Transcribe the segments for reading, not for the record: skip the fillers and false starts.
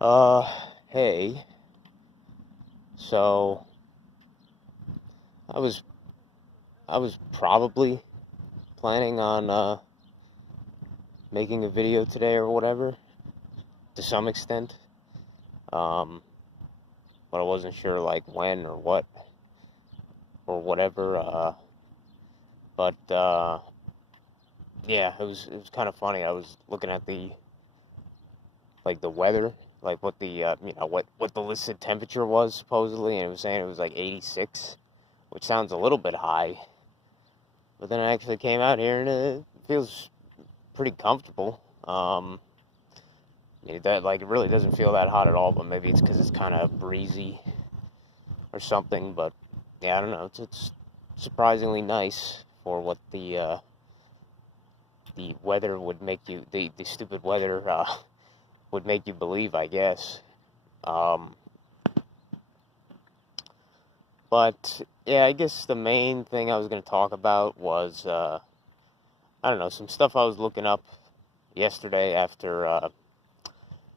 Uh, hey. So I was I was probably planning on making a video today or whatever to some extent. Um, but I wasn't sure like when or what or whatever. But yeah, it was kind of funny. I was looking at the weather, like what the what the listed temperature was supposedly, and it was saying it was like 86, which sounds a little bit high. But then I actually came out here and it feels pretty comfortable. That like it really doesn't feel that hot at all, but maybe it's because it's kind of breezy or something. But yeah, I don't know. It's surprisingly nice for what the weather would make you the stupid weather would make you believe, I guess. Um, but yeah, I guess the main thing I was going to talk about was I don't know, some stuff I was looking up yesterday after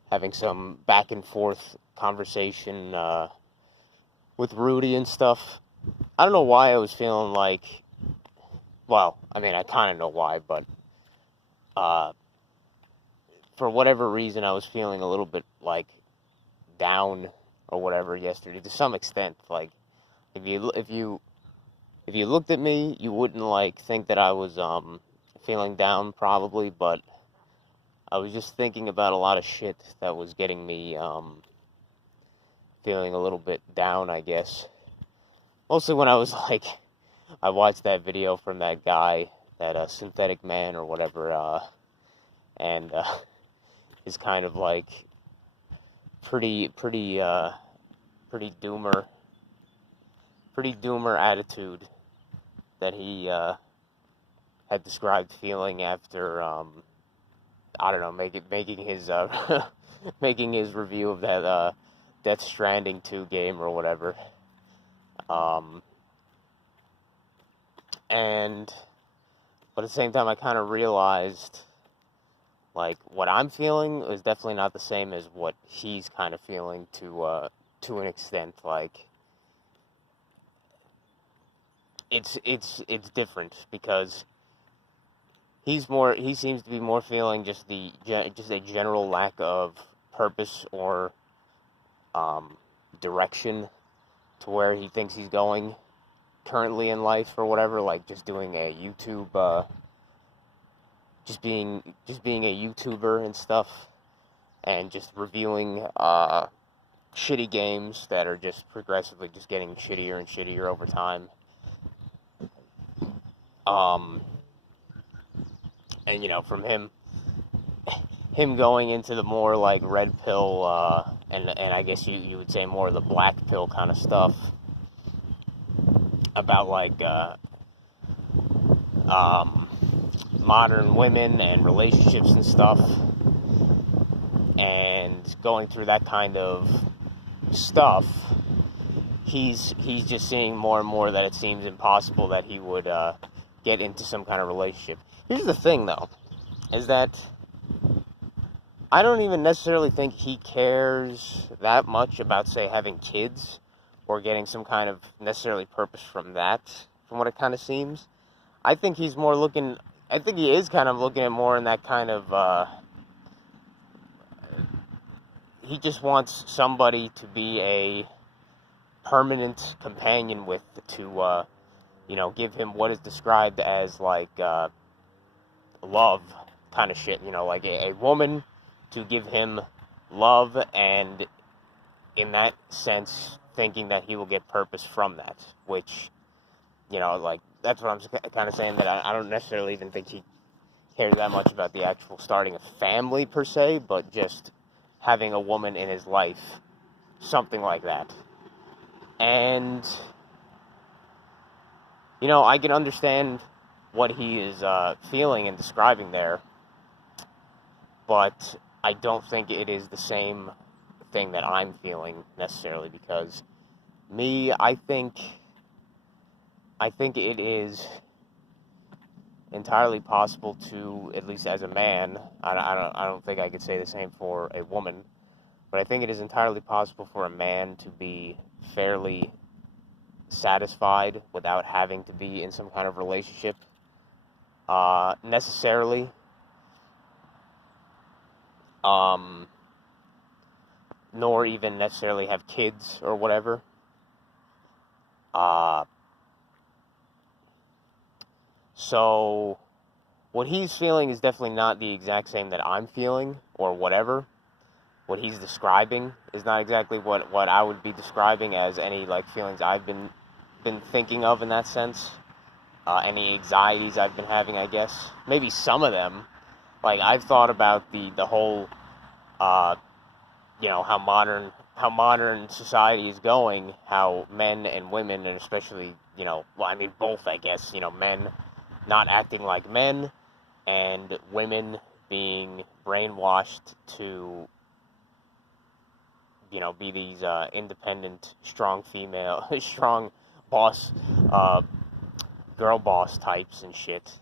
having some back and forth conversation with Rudy and stuff. I don't know why I was feeling like, well, I mean, I kind of know why, but uh, for whatever reason, I was feeling a little bit like down or whatever yesterday to some extent. Like, if you looked at me, you wouldn't like think that I was feeling down probably, but I was just thinking about a lot of shit that was getting me feeling a little bit down, I guess. Mostly when I was like, I watched that video from that guy, that synthetic man or whatever, and is kind of like pretty pretty doomer, pretty doomer attitude that he had described feeling after I don't know, making his making his review of that Death Stranding 2 game or whatever. Um, and but at the same time, I kind of realized like what I'm feeling is definitely not the same as what he's kind of feeling to an extent. Like it's different because he seems to be more feeling just a general lack of purpose or direction to where he thinks he's going currently in life or whatever, like just doing a YouTube just being a YouTuber and stuff, and just reviewing shitty games that are just progressively just getting shittier and shittier over time. Um, and from him going into the more like red pill and I guess you would say more of the black pill kind of stuff about like um, modern women and relationships and stuff, and going through that kind of stuff, he's just seeing more and more that it seems impossible that he would get into some kind of relationship. Here's the thing, though, is that I don't even necessarily think he cares that much about, say, having kids or getting some kind of necessarily purpose from that, from what it kind of seems. I think he's more looking, I think he is kind of looking at more in that kind of, he just wants somebody to be a permanent companion with, to, give him what is described as, like, love kind of shit, like a woman to give him love, and in that sense, thinking that he will get purpose from that, which, like, that's what I'm kind of saying, that I don't necessarily even think he cares that much about the actual starting a family per se, but just having a woman in his life, something like that. And, I can understand what he is feeling and describing there, but I don't think it is the same thing that I'm feeling necessarily, because me, I think it is entirely possible to, at least as a man, I don't think I could say the same for a woman, but I think it is entirely possible for a man to be fairly satisfied without having to be in some kind of relationship, necessarily. Nor even necessarily have kids or whatever. So what he's feeling is definitely not the exact same that I'm feeling, or whatever. What he's describing is not exactly what I would be describing as any, like, feelings I've been thinking of in that sense. Any anxieties I've been having, I guess. Maybe some of them. Like, I've thought about the whole, how modern society is going, how men and women, and especially, both, I guess, men not acting like men, and women being brainwashed to, be these independent, strong female, strong boss, girl boss types and shit,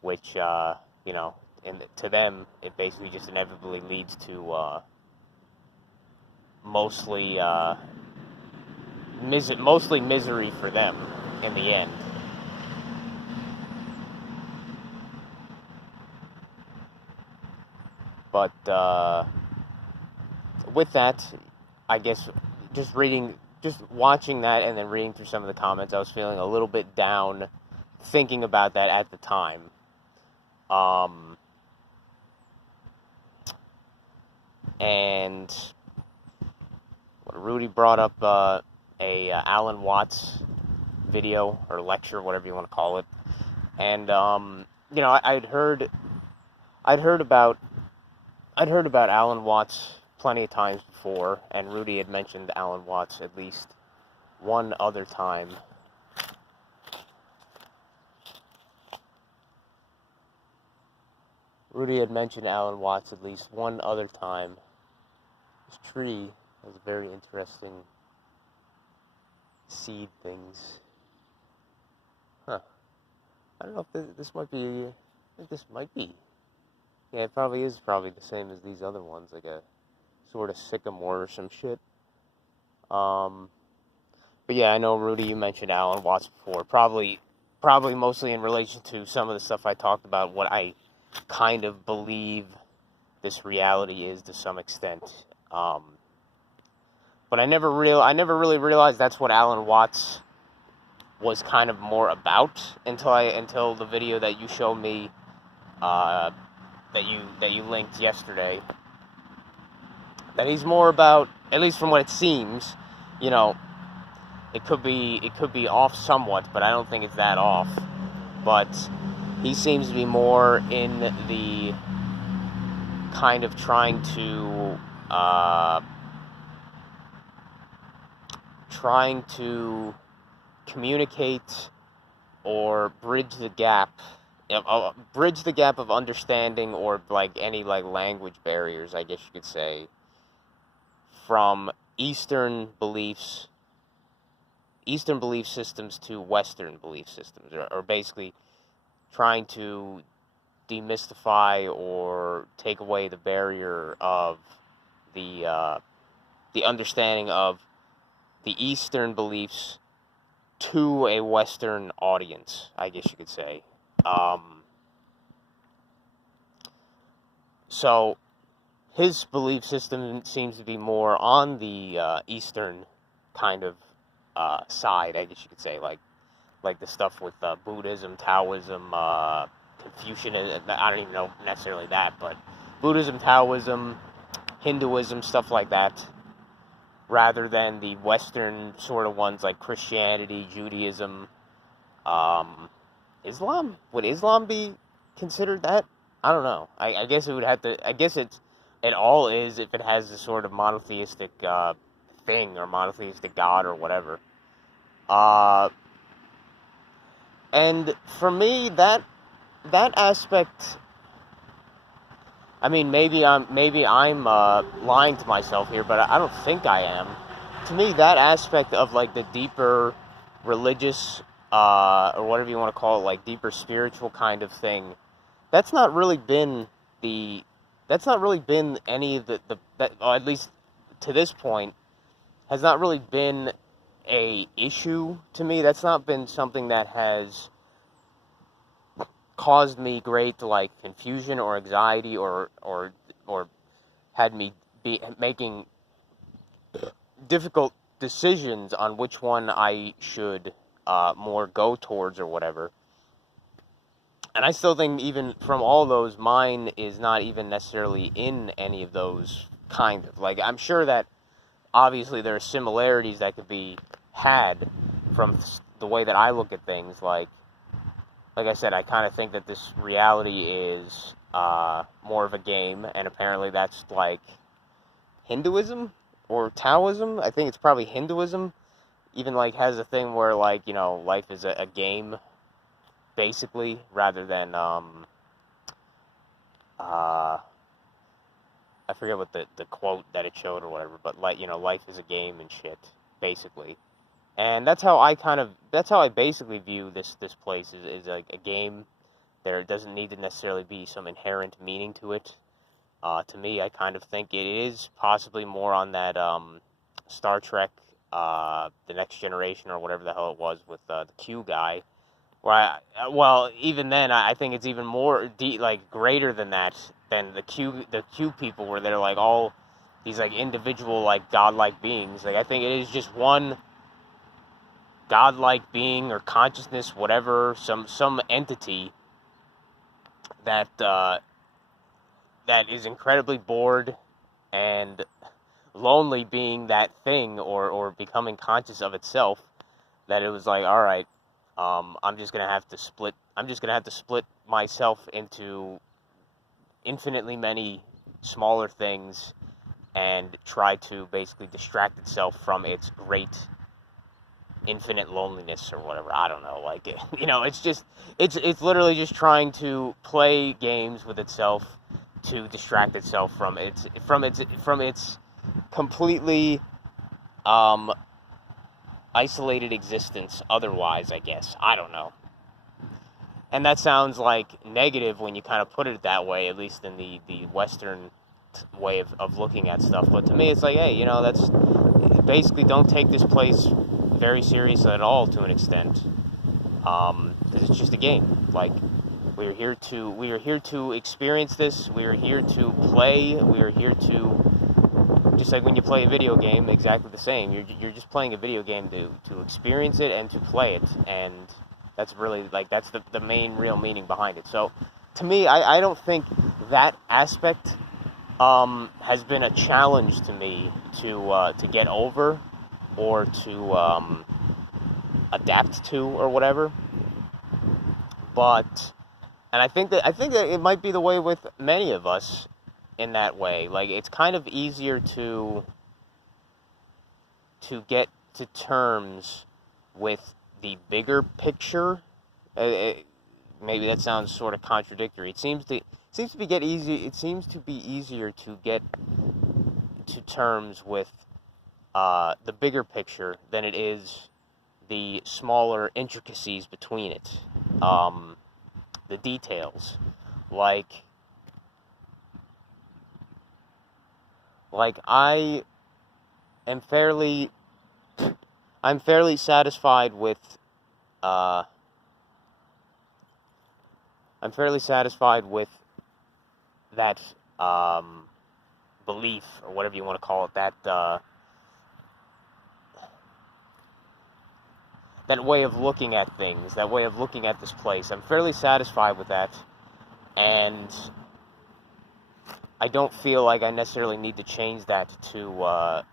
which, and to them, it basically just inevitably leads to, mostly misery for them in the end. But with that, I guess just watching that and then reading through some of the comments, I was feeling a little bit down thinking about that at the time. And Rudy brought up a Alan Watts video or lecture, whatever you want to call it, and I'd heard about Alan Watts plenty of times before, and Rudy had mentioned Alan Watts at least one other time. This tree has very interesting seed things. Huh. I don't know if this might be... I think this might be. Yeah, it probably is the same as these other ones, like a sort of sycamore or some shit. But yeah, I know, Rudy, you mentioned Alan Watts before. Probably mostly in relation to some of the stuff I talked about, what I kind of believe this reality is to some extent. But I never really realized that's what Alan Watts was kind of more about until the video that you showed me, that you linked yesterday. That he's more about, at least from what it seems, it could be off somewhat, but I don't think it's that off. But he seems to be more in the kind of trying to communicate or bridge the gap of understanding, or like any like language barriers, I guess you could say, from Eastern belief systems to Western belief systems, or basically trying to demystify or take away the barrier of the understanding of the Eastern beliefs to a Western audience, I guess you could say. So his belief system seems to be more on the Eastern kind of side, I guess you could say, like the stuff with Buddhism, Taoism, Confucianism. I don't even know necessarily that, but Buddhism, Taoism, Hinduism, stuff like that, rather than the Western sort of ones like Christianity, Judaism, Islam. Would Islam be considered that? I don't know. I guess it would have to. I guess it all is if it has a sort of monotheistic thing, or monotheistic God, or whatever. And for me, that aspect. I mean, maybe I'm lying to myself here, but I don't think I am. To me, that aspect of like the deeper religious, or whatever you want to call it, like deeper spiritual kind of thing, that's not really been any of that, at least to this point, has not really been a issue to me. That's not been something that has caused me great like confusion or anxiety or had me be making difficult decisions on which one I should more go towards or whatever. And I still think even from all those, mine is not even necessarily in any of those kind of. Like, I'm sure that obviously there are similarities that could be had from the way that I look at things. Like I said, I kind of think that this reality is more of a game, and apparently that's like Hinduism or Taoism. I think it's probably Hinduism. Even like has a thing where like, you know, life is a game, basically, rather than I forget what the quote that it showed or whatever, but like, you know, life is a game and shit, basically. And that's how I basically view this place is like a game. There doesn't need to necessarily be some inherent meaning to it. To me, I kind of think it is possibly more on that Star Trek, The Next Generation, or whatever the hell it was with the Q guy. Where well, even then, I think it's even more like greater than that, than the Q people, where they're like all these like individual like godlike beings. Like I think it is just one godlike being or consciousness, whatever, some entity that that is incredibly bored and lonely being that thing, or becoming conscious of itself, that it was like, all right, I'm just gonna have to split myself into infinitely many smaller things and try to basically distract itself from its great infinite loneliness or whatever. I don't know, like, you know, it's literally just trying to play games with itself to distract itself from its completely isolated existence otherwise, I guess. I don't know. And that sounds like negative when you kind of put it that way, at least in the Western way of looking at stuff. But to me, it's like, hey, you know, that's basically, don't take this place very seriously at all, to an extent, because it's just a game. Like, we are here to experience this. We are here to play. We are here to, just like when you play a video game, exactly the same. You're just playing a video game to experience it and to play it, and that's really, like, that's the main real meaning behind it. So to me, I don't think that aspect has been a challenge to me to get over or to adapt to or whatever. But and I think that it might be the way with many of us in that way. Like, it's kind of easier to get to terms with the bigger picture. Maybe that sounds sort of contradictory. It seems to be easier to get to terms with the bigger picture than it is the smaller intricacies between it. The details, like I'm fairly satisfied with that belief, or whatever you want to call it, that way of looking at things, that way of looking at this place. I'm fairly satisfied with that, and I don't feel like I necessarily need to change that to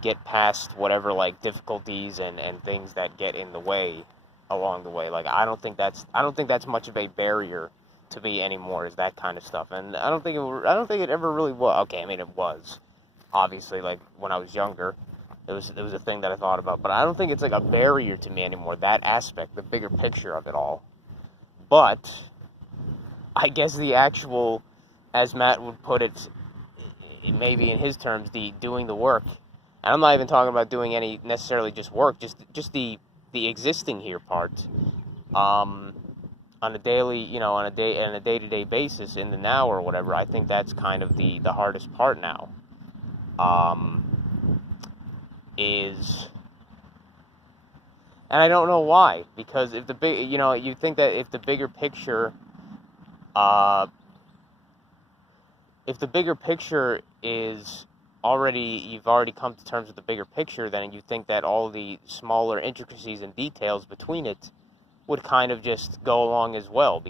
get past whatever, like, difficulties and things that get in the way along the way. Like, I don't think that's much of a barrier to me anymore, is that kind of stuff. And I don't think it ever really was. Okay, I mean, it was, obviously, like, when I was younger. It was a thing that I thought about, but I don't think it's like a barrier to me anymore, that aspect, the bigger picture of it all. But I guess the actual, as Matt would put it, maybe in his terms, the doing the work. And I'm not even talking about doing any necessarily just work, just the existing here part, on a daily, you know, on a day-to-day basis, in the now or whatever. I think that's kind of the hardest part now. is, and I don't know why, because if the big, you think that uh, if the bigger picture is you've already come to terms with the bigger picture, then you think that all the smaller intricacies and details between it would kind of just go along as well,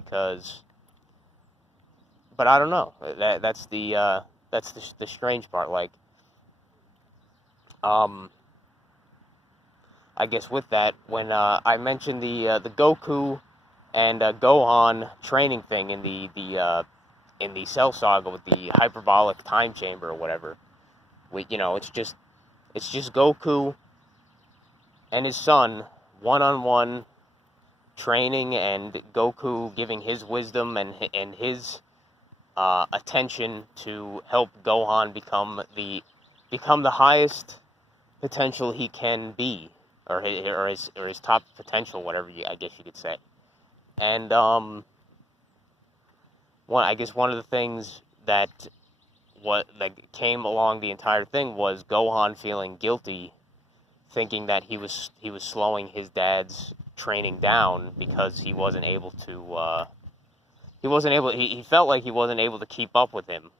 but I don't know. That's the strange part. Like, I guess with that, when I mentioned the Goku and Gohan training thing in the Cell Saga with the hyperbolic time chamber or whatever, it's just Goku and his son one-on-one training, and Goku giving his wisdom and his attention to help Gohan become the highest potential he can be, or his top potential, whatever I guess you could say. And one of the things that came along the entire thing was Gohan feeling guilty, thinking that he was slowing his dad's training down because he wasn't able to. He felt like he wasn't able to keep up with him,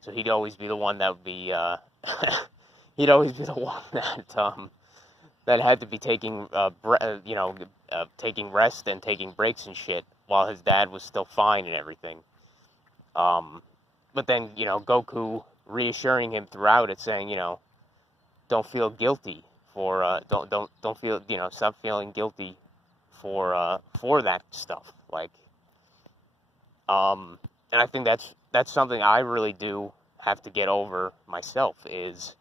so he'd always be the one that would be. He'd always be the one that had to be taking taking rest and taking breaks and shit while his dad was still fine and everything. But then Goku reassuring him throughout it, saying don't feel guilty for don't feel stop feeling guilty for that stuff, like. And I think that's something I really do have to get over myself, is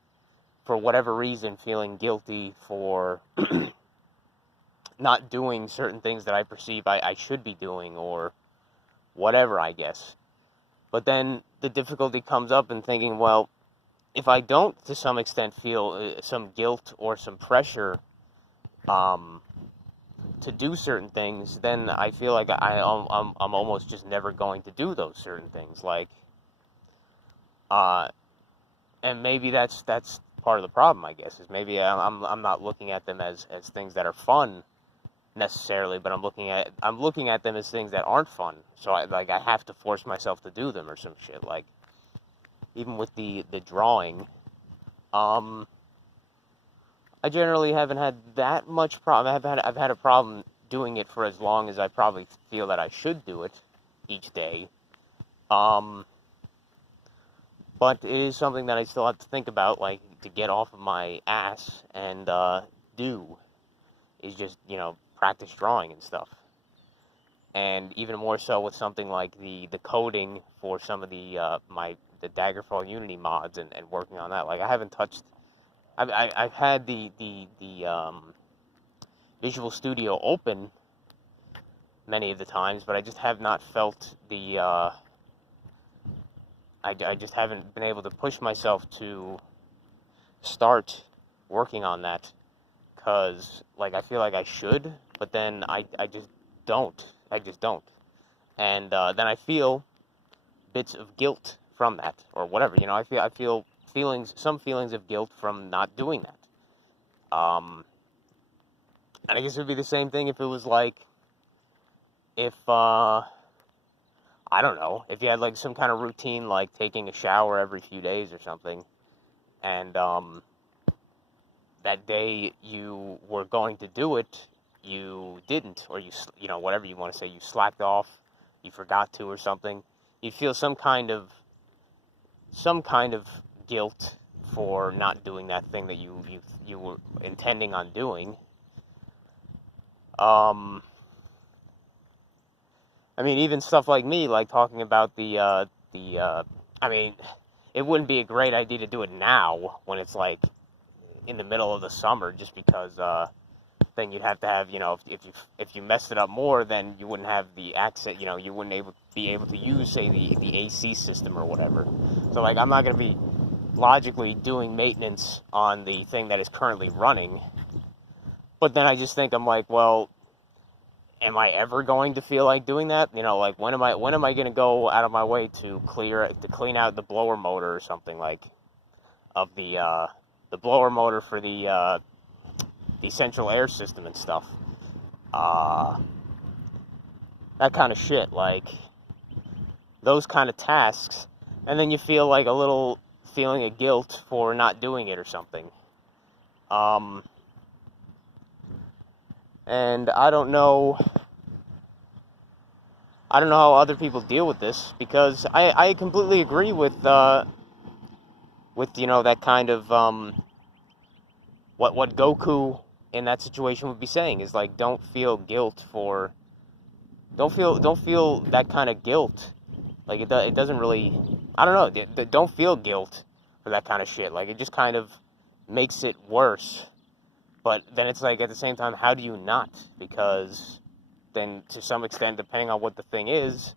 for whatever reason feeling guilty for not doing certain things that I perceive I should be doing, or whatever, I guess. But then the difficulty comes up in thinking, well, if I don't to some extent feel some guilt or some pressure to do certain things, then I feel like I'm almost just never going to do those certain things. Like, and maybe that's part of the problem, I guess, is maybe I'm not looking at them as things that are fun necessarily, but I'm looking at them as things that aren't fun. So I have to force myself to do them or some shit. Like, even with the drawing, I generally haven't had that much problem. I've had a problem doing it for as long as I probably feel that I should do it each day. But it is something that I still have to think about, like, to get off of my ass and do, is just, practice drawing and stuff. And even more so with something like the coding for some of the Daggerfall Unity mods and working on that. Like, I haven't touched. I've had the Visual Studio open many of the times, but I just have not felt the. I just haven't been able to push myself to start working on that, because I feel like I should, but then I just don't. I just don't, and then I feel bits of guilt from that, or whatever. I feel some feelings of guilt from not doing that. And I guess it would be the same thing if it was if I don't know, if you had some kind of routine, like taking a shower every few days or something, and that day you were going to do it, you didn't, or whatever you want to say, you slacked off, you forgot to or something, you'd feel some kind of guilt for not doing that thing that you were intending on doing. I mean, even stuff like me, like talking about I mean, it wouldn't be a great idea to do it now when it's in the middle of the summer, just because then you'd have to have, if you messed it up more, then you wouldn't have the access, you wouldn't be able to use, say, the AC system or whatever. So I'm not going to be logically doing maintenance on the thing that is currently running. But then I just think, I'm like, well, am I ever going to feel like doing that? When am I going to go out of my way to clean out the blower motor or something? of the blower motor for the central air system and stuff. That kind of shit, like those kind of tasks, and then you feel like a little feeling of guilt for not doing it or something. And I don't know how other people deal with this, because I completely agree with that kind of what Goku in that situation would be saying is like, don't feel that kind of guilt. Like it doesn't really, I don't know, don't feel guilt for that kind of shit. Like it just kind of makes it worse. But then it's like, at the same time, how do you not? Because then to some extent, depending on what the thing is,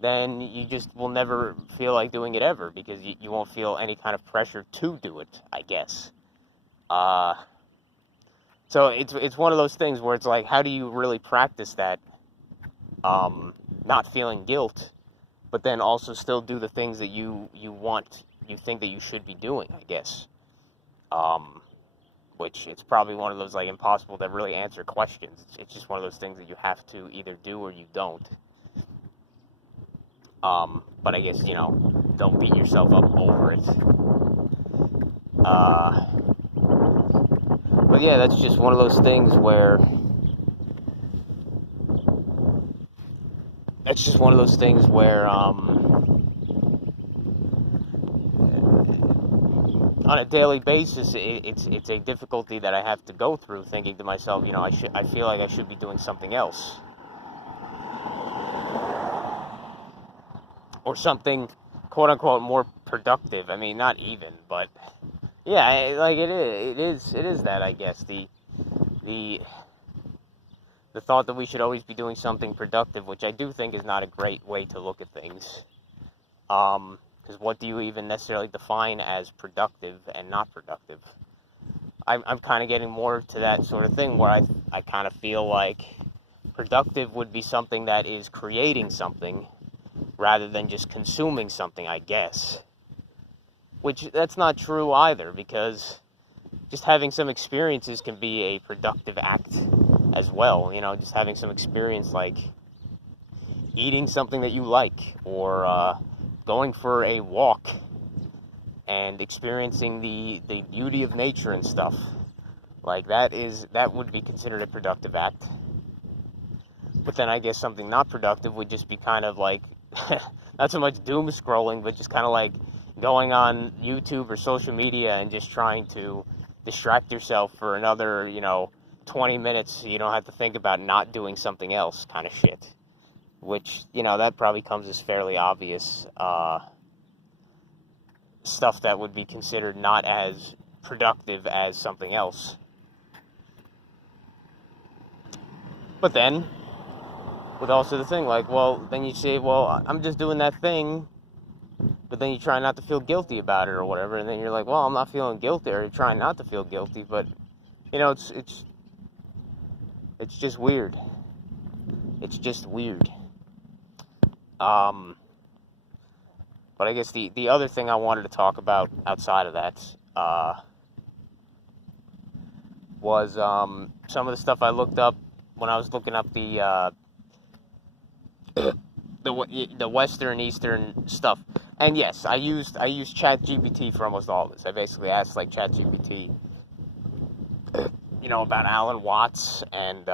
then you just will never feel like doing it ever, because you won't feel any kind of pressure to do it, I guess. So it's one of those things where it's like, how do you really practice that, not feeling guilt, but then also still do the things that you think that you should be doing, I guess. Which it's probably one of those like impossible to really answer questions. It's just one of those things that you have to either do or you don't. But I guess, don't beat yourself up over it. But yeah, that's just one of those things where on a daily basis, it's a difficulty that I have to go through, thinking to myself, I feel like I should be doing something else, or something quote unquote more productive. I mean, not even, but yeah, it is that, I guess, the thought that we should always be doing something productive, which I do think is not a great way to look at things. Because what do you even necessarily define as productive and not productive? I'm kind of getting more to that sort of thing where I kind of feel like productive would be something that is creating something rather than just consuming something, I guess. Which, that's not true either, because just having some experiences can be a productive act as well. Just having some experience, like eating something that you like, or going for a walk and experiencing the beauty of nature and stuff. Like that would be considered a productive act. But then I guess something not productive would just be kind of like not so much doom scrolling, but just kind of like going on YouTube or social media and just trying to distract yourself for another, 20 minutes so you don't have to think about not doing something else kind of shit. Which, that probably comes as fairly obvious stuff that would be considered not as productive as something else. But then, with also the thing, like, well, then you say, well, I'm just doing that thing, but then you try not to feel guilty about it or whatever, and then you're like, well, I'm not feeling guilty, or you're trying not to feel guilty, but, it's just weird. It's just weird. But I guess the other thing I wanted to talk about outside of that, was, some of the stuff I looked up when I was looking up the Western, Eastern stuff. And yes, I used ChatGPT for almost all of this. I basically asked, like, ChatGPT, about Alan Watts and,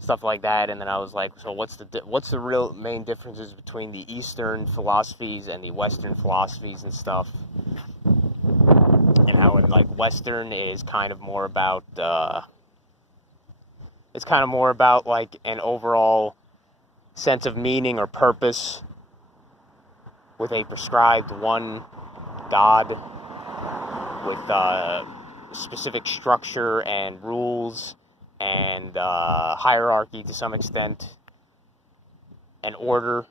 stuff like that, and then I was like, so what's the real main differences between the Eastern philosophies and the Western philosophies and stuff, and how Western is kind of more about like an overall sense of meaning or purpose with a prescribed one God with specific structure and rules and hierarchy to some extent, and order.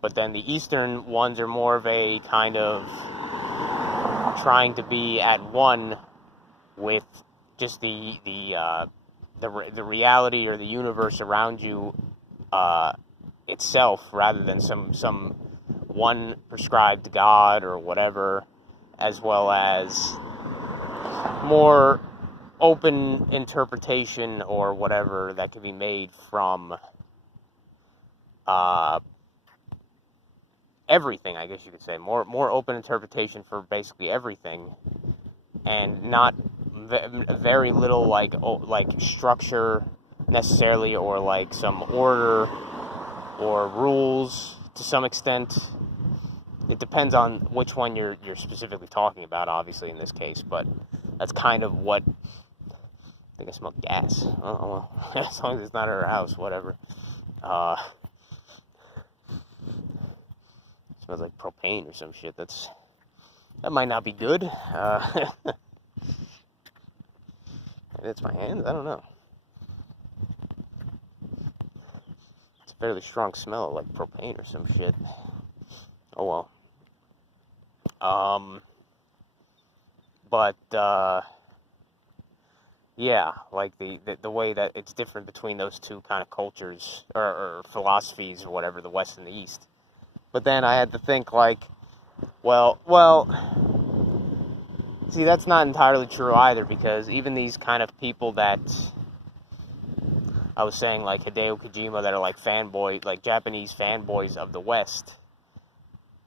But then the Eastern ones are more of a kind of trying to be at one with just the reality or the universe around you itself, rather than some one prescribed God or whatever. as well as more open interpretation or whatever that could be made from everything, I guess you could say. More open interpretation for basically everything, and not very little like structure necessarily, or like some order or rules to some extent. It depends on which one you're specifically talking about, obviously, in this case, but that's kind of what... I think I smell gas. Oh, well, as long as it's not at our house, whatever. Smells like propane or some shit. That might not be good. Maybe it's my hands? I don't know. It's a fairly strong smell, like propane or some shit. Oh well. But yeah, like the way that it's different between those two kind of cultures or philosophies or whatever, the West and the East. But then I had to think like, well, see, that's not entirely true either, because even these kind of people that I was saying, like Hideo Kojima, that are like like Japanese fanboys of the West,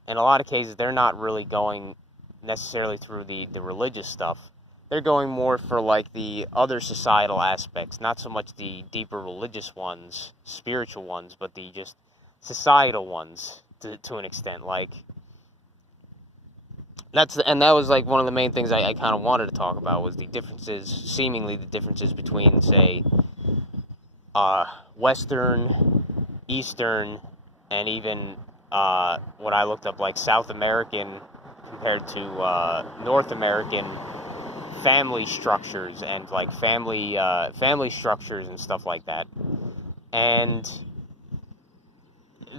in a lot of cases, they're not really going necessarily through the religious stuff. They're going more for like the other societal aspects, not so much the deeper religious ones, spiritual ones, but the just societal ones to an extent. Like that was like one of the main things I kind of wanted to talk about, was the differences between, say, Western, Eastern, and even what I looked up, like South American compared to North American family structures, and like family structures and stuff like that. And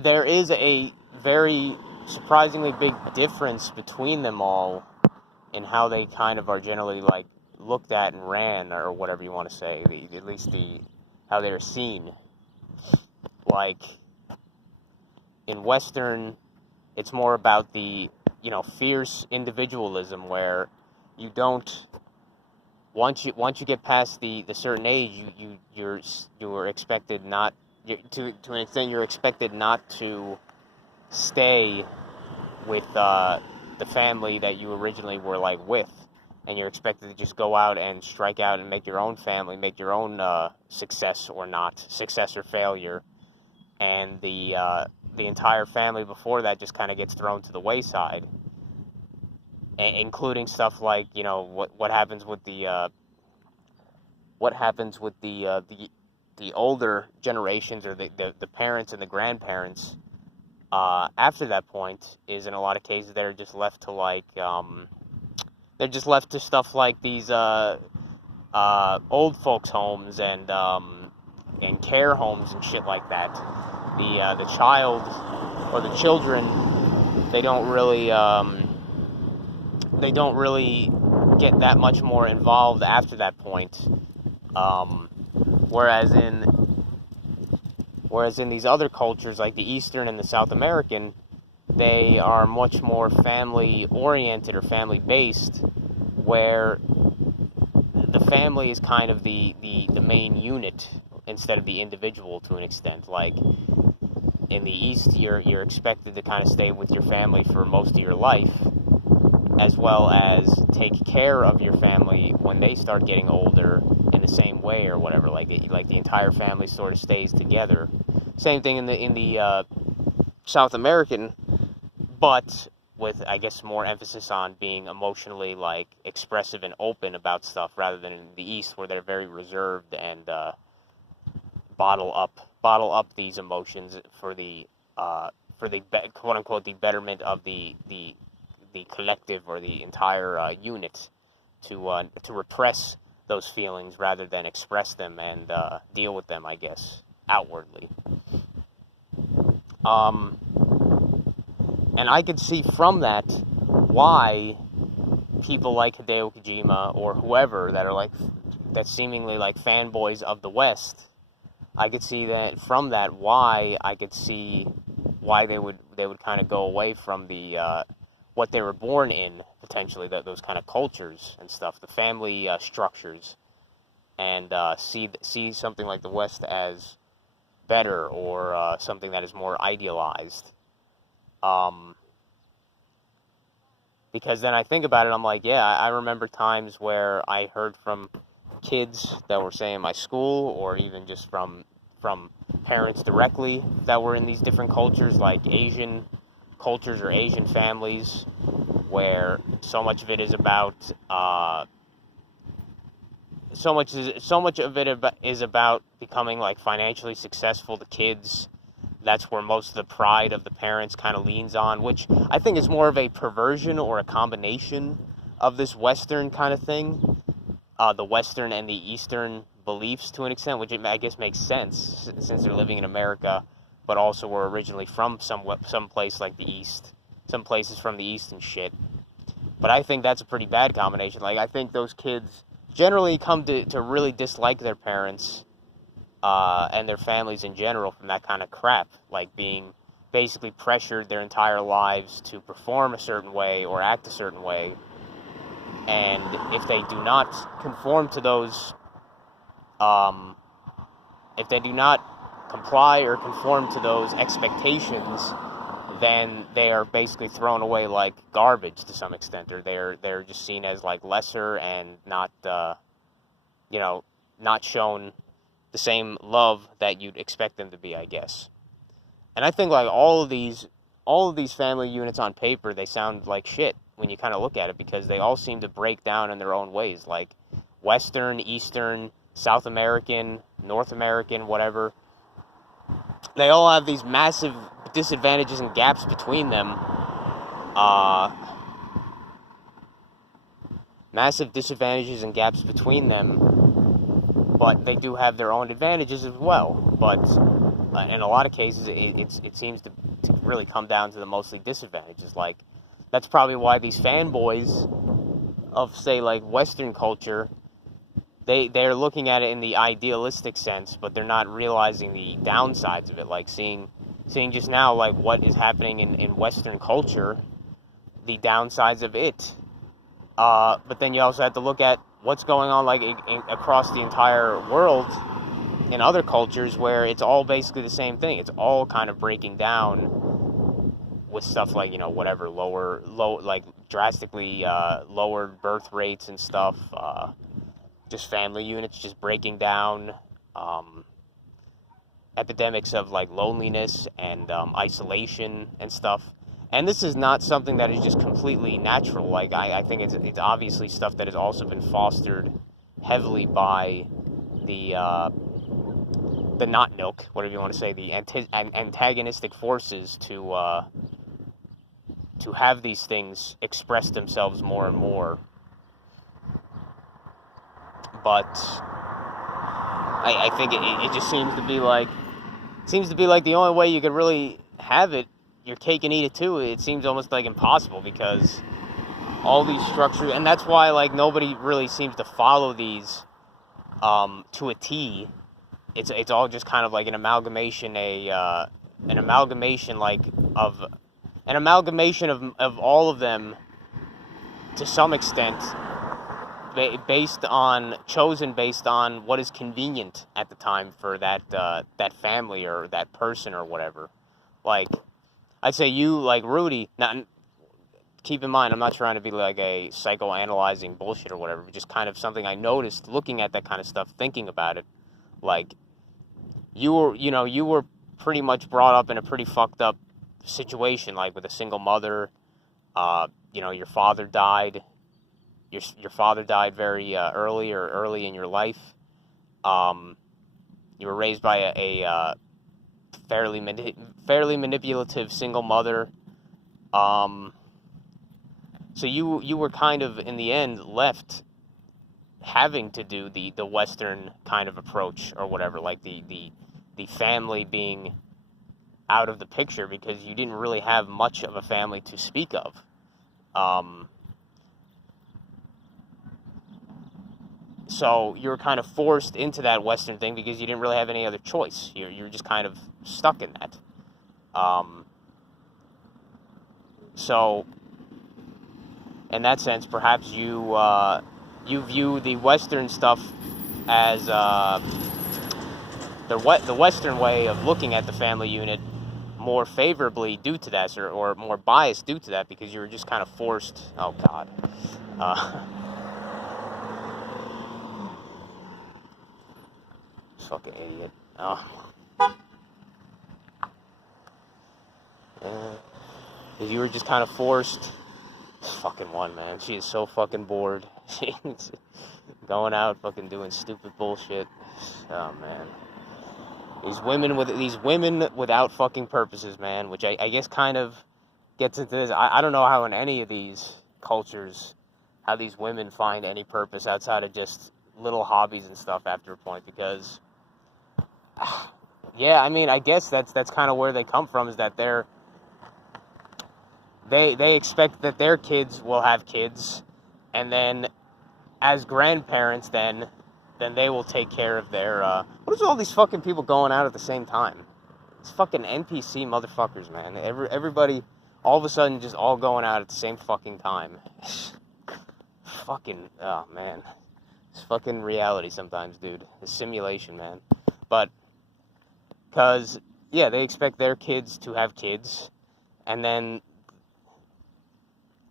there is a very surprisingly big difference between them all in how they kind of are generally like looked at and ran, or whatever you want to say, at least how they're seen. Like in Western, it's more about the, fierce individualism, where you don't, once you get past the certain age, you're expected not, to an extent, you're expected not to stay with the family that you originally were like with, and you're expected to just go out and strike out and make your own family, make your own success or failure, and the entire family before that just kind of gets thrown to the wayside, including stuff like, what happens with the older generations, or the parents and the grandparents. After that point, is in a lot of cases they're just left to like stuff like these old folks' homes and care homes and shit like that. The child or the children, they don't really get that much more involved after that point. Whereas in these other cultures, like the Eastern and the South American, they are much more family-oriented or family-based, where the family is kind of the main unit instead of the individual to an extent. Like in the East, you're expected to kind of stay with your family for most of your life, as well as take care of your family when they start getting older in the same way or whatever. Like the entire family sort of stays together. Same thing in the South American, but with, I guess, more emphasis on being emotionally like expressive and open about stuff, rather than in the East, where they're very reserved and bottle up these emotions for the quote unquote the betterment of the collective or the entire unit, to repress those feelings rather than express them and deal with them, I guess, outwardly. And I could see from that why people like Hideo Kojima or whoever that seemingly like fanboys of the West, I could see that from that why I could see why they would kind of go away from the what they were born in, potentially, those kind of cultures and stuff, the family structures, and see something like the West as better, or something that is more idealized. Because then I think about it, I'm like, yeah, I remember times where I heard from kids that were, say, in my school, or even just from parents directly that were in these different cultures, like Asian cultures or Asian families, where so much of it is about so much of it is about becoming like financially successful. The kids, that's where most of the pride of the parents kind of leans on, which I think is more of a perversion or a combination of this Western kind of thing, the Western and the Eastern beliefs to an extent, which I guess makes sense since they're living in America, but also were originally from some place like the East, some places from the East and shit. But I think that's a pretty bad combination. Like, I think those kids generally come to really dislike their parents and their families in general from that kind of crap, like being basically pressured their entire lives to perform a certain way or act a certain way. And if they do not conform to those, if they do not comply or conform to those expectations, then they are basically thrown away like garbage to some extent, or they're just seen as like lesser and not, not shown the same love that you'd expect them to be, I guess. And I think like all of these family units on paper, they sound like shit when you kind of look at it, because they all seem to break down in their own ways, like Western, Eastern, South American, North American, whatever. They all have these massive disadvantages and gaps between them. Massive disadvantages and gaps between them, but they do have their own advantages as well. But in a lot of cases, it seems to really come down to the mostly disadvantages. Like, that's probably why these fanboys of, say, like, Western culture, they're looking at it in the idealistic sense, but they're not realizing the downsides of it. Like, seeing just now, like, what is happening in Western culture, the downsides of it. But then you also have to look at what's going on, like, across the entire world in other cultures, where it's all basically the same thing. It's all kind of breaking down with stuff like, whatever, like drastically lowered birth rates and stuff, just family units just breaking down, epidemics of like loneliness and isolation and stuff. And this is not something that is just completely natural. Like, I think it's obviously stuff that has also been fostered heavily by the not milk, whatever you want to say, the antagonistic forces to have these things express themselves more and more. But I think it just seems to be like the only way you could really have it, your cake and eat it too. It seems almost like impossible, because all these structures, and that's why like nobody really seems to follow these to a T. It's all just kind of like an amalgamation of all of them to some extent, chosen based on what is convenient at the time for that family or that person or whatever. Like, I'd say you, like Rudy, keep in mind, I'm not trying to be like a psychoanalyzing bullshit or whatever, but just kind of something I noticed looking at that kind of stuff, thinking about it. Like, you were pretty much brought up in a pretty fucked up situation, like with a single mother. Your father died. Your father died very early in your life. You were raised by a fairly manipulative single mother. So you were kind of in the end left having to do the Western kind of approach or whatever, like the family being out of the picture, because you didn't really have much of a family to speak of. So you're kind of forced into that Western thing because you didn't really have any other choice. You're just kind of stuck in that. So in that sense, perhaps you view the Western stuff as the Western way of looking at the family unit more favorably due to that, or more biased due to that, because you were just kind of forced. Oh God, fucking idiot. Yeah. You were just kind of forced. Fucking one, man. She is so fucking bored. She's going out, fucking doing stupid bullshit. Oh man. These women without fucking purposes, man, which I guess kind of gets into this. I don't know how in any of these cultures how these women find any purpose outside of just little hobbies and stuff after a point, because yeah, I mean, I guess that's kind of where they come from, is that they expect that their kids will have kids, and then as grandparents then they will take care of their what is all these fucking people going out at the same time? It's fucking NPC motherfuckers, man. Everybody all of a sudden just all going out at the same fucking time. Fucking, oh man. It's fucking reality sometimes, dude. It's simulation, man. But cuz yeah, they expect their kids to have kids, and then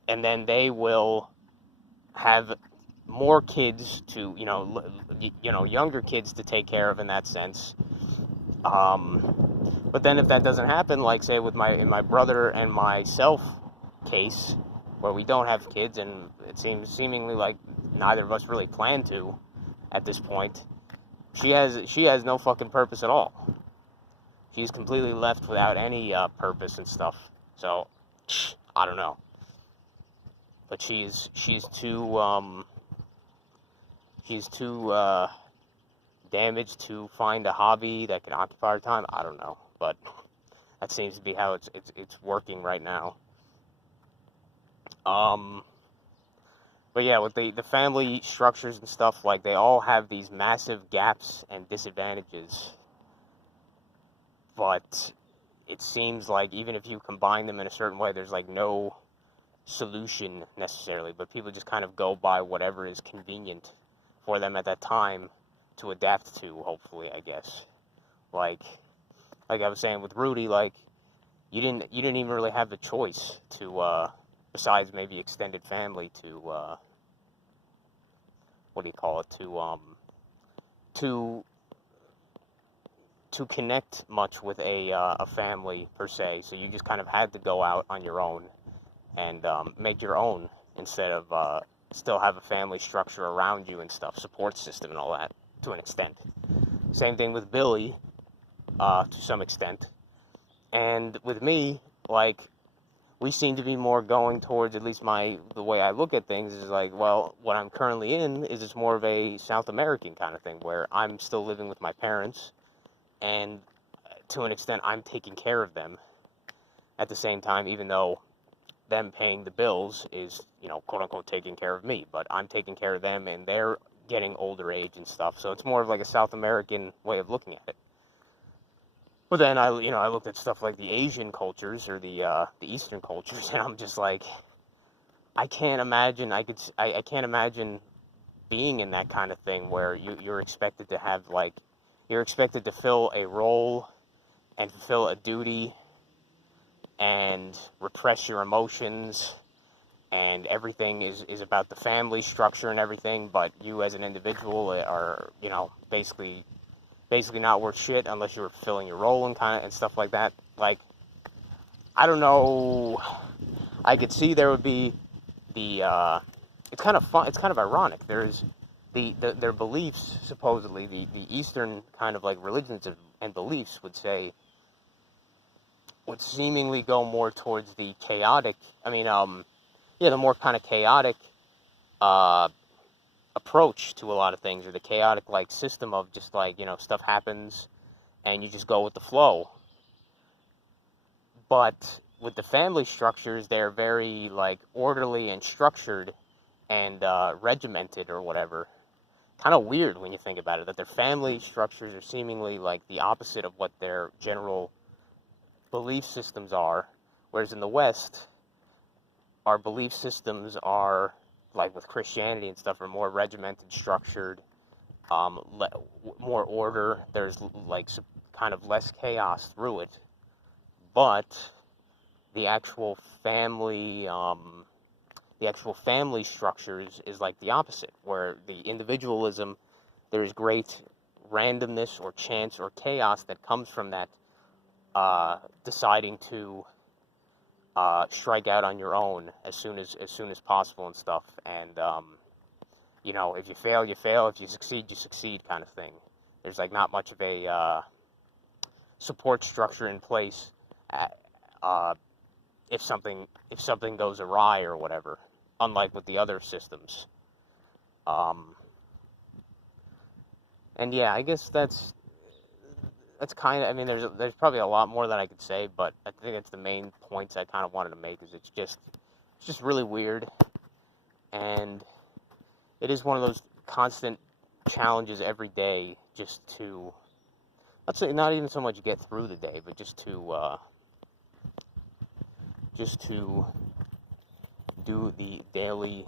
they will have more kids to, younger kids to take care of in that sense. But then if that doesn't happen, like say in my brother and myself case, where we don't have kids, and it seems seemingly like neither of us really plan to at this point, she has no fucking purpose at all. She's completely left without any purpose and stuff. So I don't know. But she's too damaged to find a hobby that can occupy her time. I don't know, but that seems to be how it's working right now. But yeah, with the family structures and stuff, like, they all have these massive gaps and disadvantages. But it seems like even if you combine them in a certain way, there's like no solution necessarily, but people just kind of go by whatever is convenient for them at that time to adapt to, hopefully, I guess. Like I was saying with Rudy, like, you didn't even really have the choice to besides maybe extended family, to what do you call it, to connect much with a family per se. So you just kind of had to go out on your own and make your own, instead of still have a family structure around you and stuff, support system and all that, to an extent. Same thing with Billy, to some extent. And with me, like, we seem to be more going towards, at least the way I look at things is like, well, what I'm currently in is it's more of a South American kind of thing, where I'm still living with my parents, and to an extent I'm taking care of them at the same time, even though them paying the bills is, quote unquote, taking care of me, but I'm taking care of them, and they're getting older age and stuff. So it's more of like a South American way of looking at it. But then I looked at stuff like the Asian cultures, or the Eastern cultures, and I'm just like, I can't imagine I can't imagine being in that kind of thing, where you're expected to have, like, you're expected to fill a role and fulfill a duty and repress your emotions, and everything is about the family structure and everything, but you as an individual are, basically not worth shit unless you're fulfilling your role and stuff like that. Like, I don't know, I could see there would be it's kind of fun, it's kind of ironic. There's their beliefs, supposedly, the Eastern kind of like religions and beliefs would seemingly go more towards the chaotic, the more kind of chaotic approach to a lot of things, or the chaotic, like, system of just, like, stuff happens and you just go with the flow. But with the family structures, they're very, like, orderly and structured and regimented or whatever. Kind of weird when you think about it, that their family structures are seemingly like the opposite of what their general belief systems are, whereas in the West, our belief systems are, like with Christianity and stuff, are more regimented, structured, more order. There's like kind of less chaos through it, but the actual family, structure is like the opposite, where the individualism, there's great randomness or chance or chaos that comes from that, deciding to strike out on your own as soon as possible and stuff. And if you fail, you fail. If you succeed, kind of thing. There's like not much of a support structure in place if something goes awry or whatever. Unlike with the other systems. And yeah, I guess that's kind of. I mean, there's probably a lot more that I could say, but I think that's the main points I kind of wanted to make. Is it's just really weird, and it is one of those constant challenges every day, just to, let's say, not even so much get through the day, but just to do the daily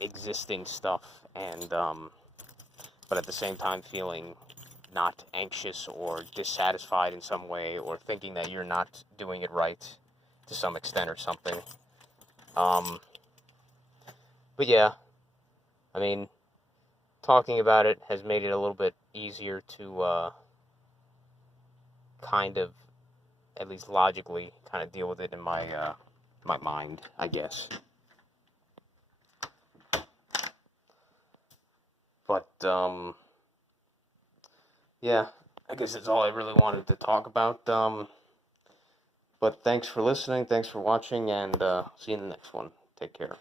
existing stuff, and but at the same time feeling not anxious or dissatisfied in some way, or thinking that you're not doing it right to some extent or something. But yeah, I mean, talking about it has made it a little bit easier to kind of, at least logically, kind of deal with it in my my mind, I guess. But yeah, I guess that's all I really wanted to talk about. But thanks for listening, thanks for watching, and see you in the next one. Take care.